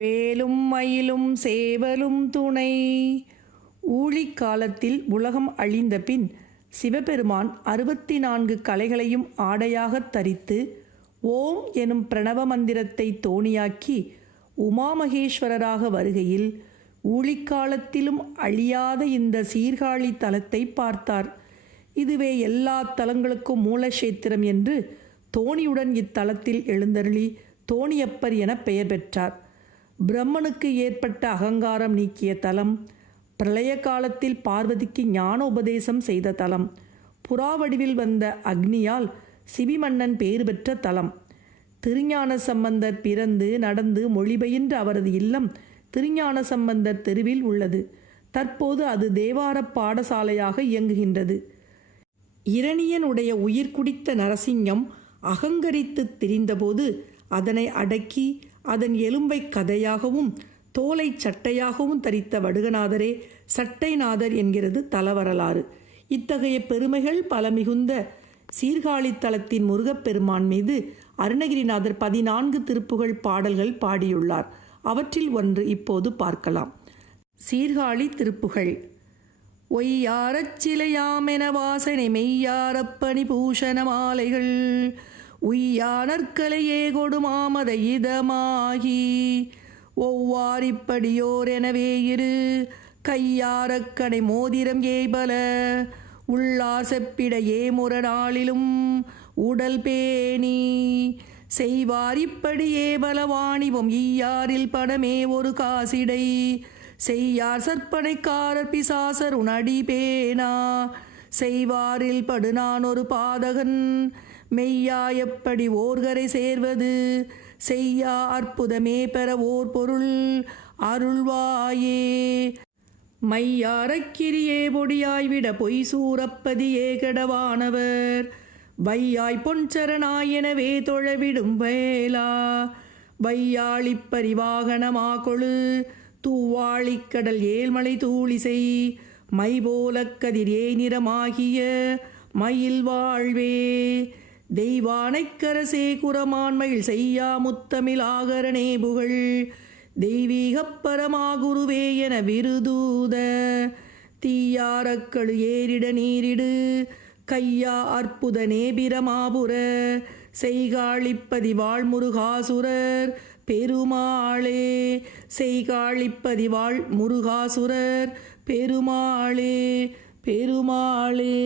வேலும் மயிலும் சேவலும் துணை. ஊழிக்காலத்தில் உலகம் அழிந்த பின் சிவபெருமான் 64 கலைகளையும் ஆடையாகத் தரித்து ஓம் எனும் பிரணவ மந்திரத்தை தோணியாக்கி உமாமகேஸ்வரராக வருகையில் ஊழிக்காலத்திலும் அழியாத இந்த சீர்காழி தலத்தை பார்த்தார். இதுவே எல்லா தலங்களுக்கும் மூலக்ஷேத்திரம் என்று தோணியுடன் இத்தலத்தில் எழுந்தருளி தோணியப்பர் என பெயர் பெற்றார். பிரம்மனுக்கு ஏற்பட்ட அகங்காரம் நீக்கிய தலம், பிரளய காலத்தில் பார்வதிக்கு ஞான உபதேசம் செய்த தலம், புறாவடிவில் வந்த அக்னியால் சிபிமன்னன் பேறு பெற்ற தலம். திருஞான சம்பந்தர் பிறந்து நடந்து மொழிபெயர்ந்த அவரது இல்லம் திருஞான சம்பந்தர் தெருவில் உள்ளது. தற்போது அது தேவார பாடசாலையாக இயங்குகின்றது. இரணியனுடைய உயிர் குடித்த நரசிங்கம் அகங்கரித்து திரிந்தபோது அதனை அடக்கி அதன் எலும்பை கதையாகவும் தோலை சட்டையாகவும் தரித்த வடுகநாதரே சட்டைநாதர் என்கிறது தலவரலாறு. இத்தகைய பெருமைகள் பல மிகுந்த சீர்காழி தலத்தின் முருகப்பெருமான் மீது அருணகிரிநாதர் 14 திருப்புகழ் பாடல்கள் பாடியுள்ளார். அவற்றில் ஒன்று இப்போது பார்க்கலாம். சீர்காழி திருப்புகழ். ஒய்யாரச் சிலையாமென வாசனை மெய்யாரப்பணி பூஷண மாலைகள் உய்யானற்கலையே கொடுமாமத இதமாகி ஒவ்வாரிப்படியோர் எனவே இரு கையாரக்கடை மோதிரம் ஏபல உள்ளார் செப்பிட ஏமுரநாளிலும் உடல் பேணி செய்வாரிப்படி ஏபல வாணிபம் ஈயாரில் படமே ஒரு காசிடை செய்யார் சற்பனைக்காரர் பிசாசர் உனடி பேனா செய்வாரில் படு நான் ஒரு பாதகன் மெய்யா எப்படி ஓர்கரை சேர்வது செய்யா அற்புதமே பெற ஓர் பொருள் அருள்வாயே மையாரக்கிரியே பொடியாய்விட பொய் சூரப்பதியே கெடவானவர் வையாய் பொன்சரணாய் எனவே தொழவிடும் வேலா வையாளிப் பரிவாகனமா கொழு தூவாளிக்கடல் ஏழ்மலை தூளிசை மை போலக் கதிர் நிறமாகிய மயில் வாழ்வே தெய்வானைக்கரசே குரமான்மயில் செய்யா முத்தமிழ் ஆகரணே புகழ் தெய்வீகப் பரமாகுருவே என விருதூத தீயாரக்களு ஏறிட நீரிடு கையா அற்புத நேபிரமாபுர செய்காழிப்பதி வாழ்முருகாசுரர் பெருமாளே செய்காழிப்பதி வாழ் முருகாசுரர் பெருமாளே பெருமாளே.